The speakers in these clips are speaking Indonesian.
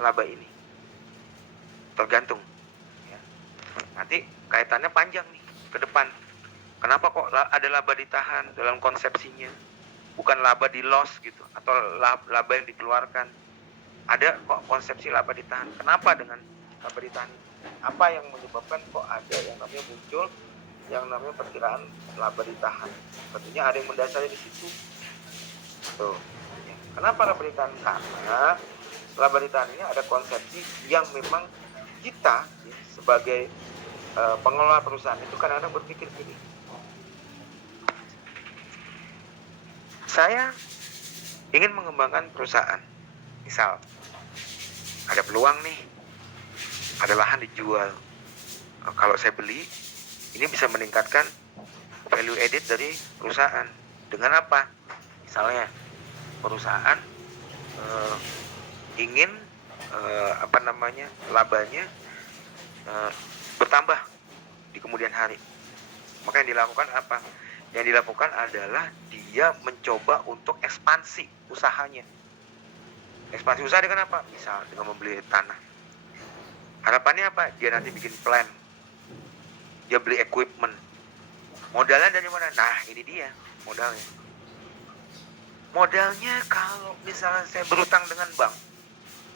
laba ini? Tergantung. Ya. Nanti kaitannya panjang nih ke depan. Kenapa kok ada laba ditahan dalam konsepsinya? Bukan laba di loss gitu, atau laba yang dikeluarkan. Ada kok konsepsi laba ditahan. Kenapa dengan laba ditahan? Apa yang menyebabkan kok ada yang namanya muncul yang namanya perkiraan laba ditahan? Tentunya ada yang mendasari di situ. Tuh. Kenapa laba ditahan? Karena laba ditahan ini ada konsepsi yang memang kita sebagai pengelola perusahaan itu kadang-kadang berpikir gini, saya ingin mengembangkan perusahaan, misal ada peluang nih, ada lahan dijual, kalau saya beli ini bisa meningkatkan value added dari perusahaan. Dengan apa? Misalnya perusahaan ingin labanya bertambah di kemudian hari. Maka yang dilakukan apa? Yang dilakukan adalah dia mencoba untuk ekspansi usahanya. Ekspansi usaha dengan apa? Misal dengan membeli tanah. Harapannya apa? Dia nanti bikin plan. Dia beli equipment. Modalnya dari mana? Nah, ini dia modalnya. Modalnya kalau misalnya saya berutang dengan bank,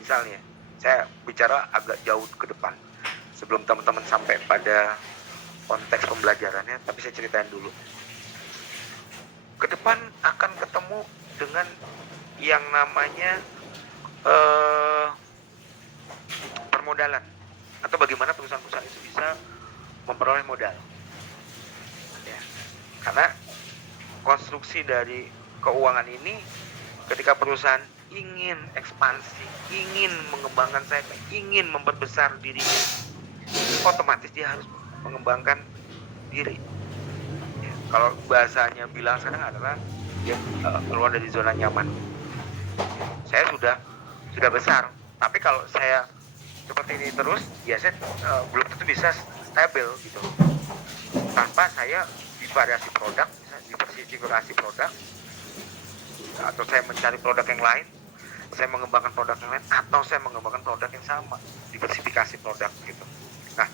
misalnya, saya bicara agak jauh ke depan sebelum teman-teman sampai pada konteks pembelajarannya, tapi saya ceritain dulu. Ke depan akan ketemu dengan yang namanya permodalan, atau bagaimana perusahaan-perusahaan itu bisa memperoleh modal. Ya. Karena konstruksi dari keuangan ini, ketika perusahaan ingin ekspansi, ingin mengembangkan sayapnya, ingin memperbesar dirinya, otomatis dia harus mengembangkan diri. Ya, kalau bahasanya bilang sekarang adalah dia keluar dari zona nyaman. Saya sudah besar, tapi kalau saya seperti ini terus, ya saya belum tentu bisa stabil gitu. Tanpa saya divariasi produk, diversifikasi produk, atau saya mencari produk yang lain, saya mengembangkan produk yang lain, atau saya mengembangkan produk yang sama, diversifikasi produk gitu. Nah,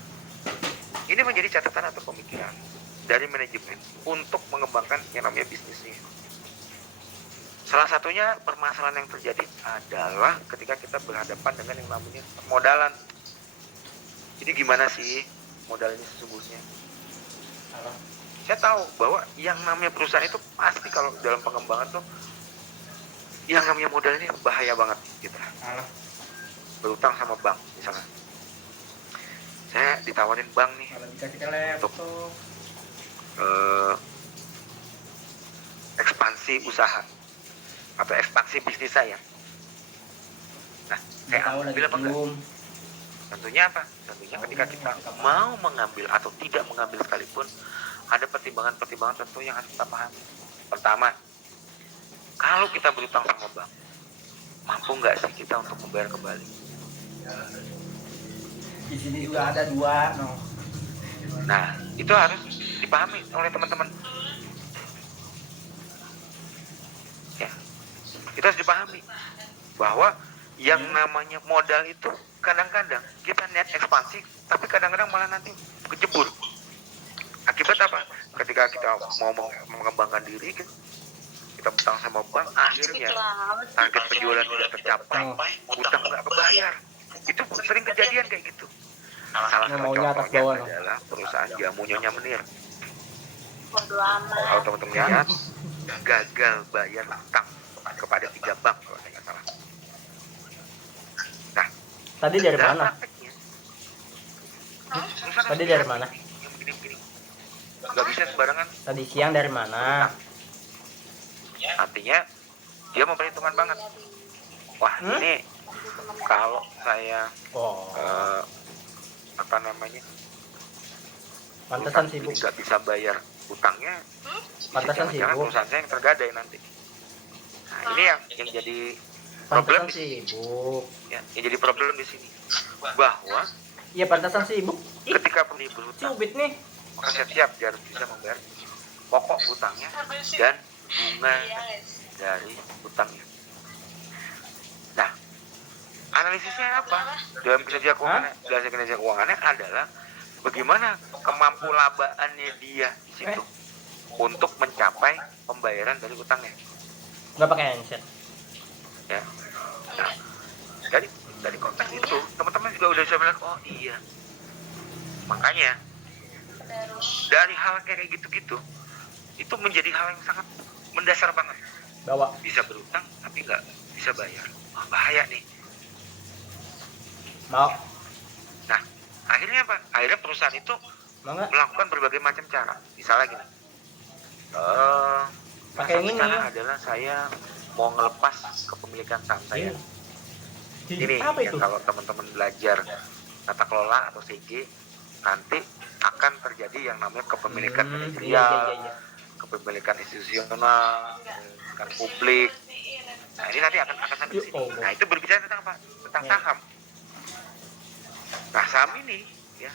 ini menjadi catatan atau pemikiran dari manajemen untuk mengembangkan yang namanya bisnisnya. Salah satunya permasalahan yang terjadi adalah ketika kita berhadapan dengan yang namanya permodalan. Jadi gimana sih modal ini sesungguhnya? Saya tahu bahwa yang namanya perusahaan itu pasti kalau dalam pengembangan tuh yang namanya modal ini bahaya banget gitu. Berutang sama bank misalnya. Saya ditawarin bank nih untuk ekspansi usaha atau ekspansi bisnis saya. Nah, saya ambil apa enggak? Tentunya apa? Tentunya ketika kita mau mengambil atau tidak mengambil sekalipun, ada pertimbangan-pertimbangan tentu yang harus kita pahami. Pertama, kalau kita berutang sama bank, mampu nggak sih kita untuk membayar kembali? Di sini juga ada dua. Nah, itu harus dipahami oleh teman-teman. Ya, itu harus dipahami bahwa yang namanya modal itu kadang-kadang kita niat ekspansi, tapi kadang-kadang malah nanti kejebur. Akibat apa? Ketika kita mau mengembangkan diri, kita utang sama bank, akhirnya target penjualan tidak tercapai, utang nggak kebayar. Itu sering kejadian kayak gitu. Salah satu contohnya adalah perusahaan jamu Nyonya Menir. Kalau teman-teman lihat, gagal bayar utang kepada 3 bank kalau saya nggak salah. Nah, tadi dari mana? Tadi dari mana? Yang begini-begini nggak bisa sembarangan. Tadi siang dari mana? Artinya dia memperhitungkan banget. Wah, ini kalau saya pantesan sibuk, nggak bisa bayar utangnya, pantesan sibuk, perusahaan saya yang tergadai nanti. Nah, ini yang jadi problem di sini. Ya, yang jadi problem di sini bahwa iya pantesan sibuk. Ketika pembeli berutang, Cubit nih, maka siap-siap dia harus bisa membayar pokok utangnya dan bunga dari utangnya. Nah, Analisisnya apa? Dalam kinerja keuangannya, dalam kinerja keuangannya adalah bagaimana kemampuan dia di situ untuk mencapai pembayaran dari utangnya. Nggak pakai handset. Ya. Nah, dari konteks itu teman-teman juga udah bisa bilang, oh iya. Makanya dari hal kayak gitu-gitu itu menjadi hal yang sangat mendasar banget. Bawa. Bisa berutang tapi nggak bisa bayar. Wah, bahaya nih. Mau. Nah, akhirnya apa? Akhirnya perusahaan itu Mau nggak? melakukan berbagai macam cara. Misalnya gini, Pakai yang ini. cara adalah saya mau ngelepas kepemilikan saham saya. Ini Apa ya, itu? kalau teman-teman belajar tata kelola atau CG, nanti akan terjadi yang namanya kepemilikan manajerial, Iya. kepemilikan institusional, kepemilikan publik. Nah, ini nanti akan sampai ke sini. Nah, itu berbicara tentang apa? Tentang saham. Nah, saham ini ya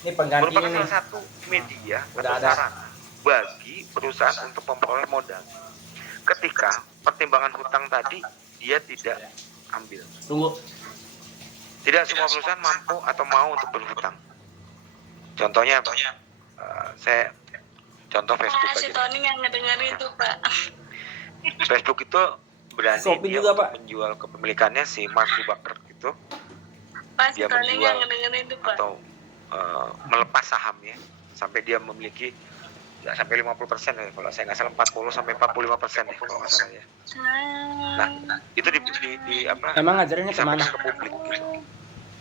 Ini pengganti merupakan ini. salah satu media Udah atau ada. sarana bagi perusahaan untuk memperoleh modal. Ketika pertimbangan hutang tadi dia tidak ambil. Tunggu. Tidak semua perusahaan mampu atau mau untuk berhutang. Contohnya apa? Saya contoh Facebook Si aja. Tony nggak ngedengerin itu, Pak. Facebook itu berani Shopee dia juga, untuk Pak. menjual kepemilikannya si Mark Zuckerberg gitu, Pak, si dia Tony menjual nggak ngedengerin itu, Pak. atau melepas sahamnya sampai dia memiliki nggak sampai 50% ya, kalau saya nggak salah 40 sampai 45% ya kalau nggak salah ya. Nah, itu di apa? Emang ngajarinnya disampaikan kemana? ke publik gitu.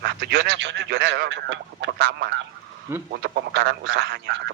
Nah, tujuannya apa? Tujuannya adalah untuk pertama untuk pemekaran usahanya atau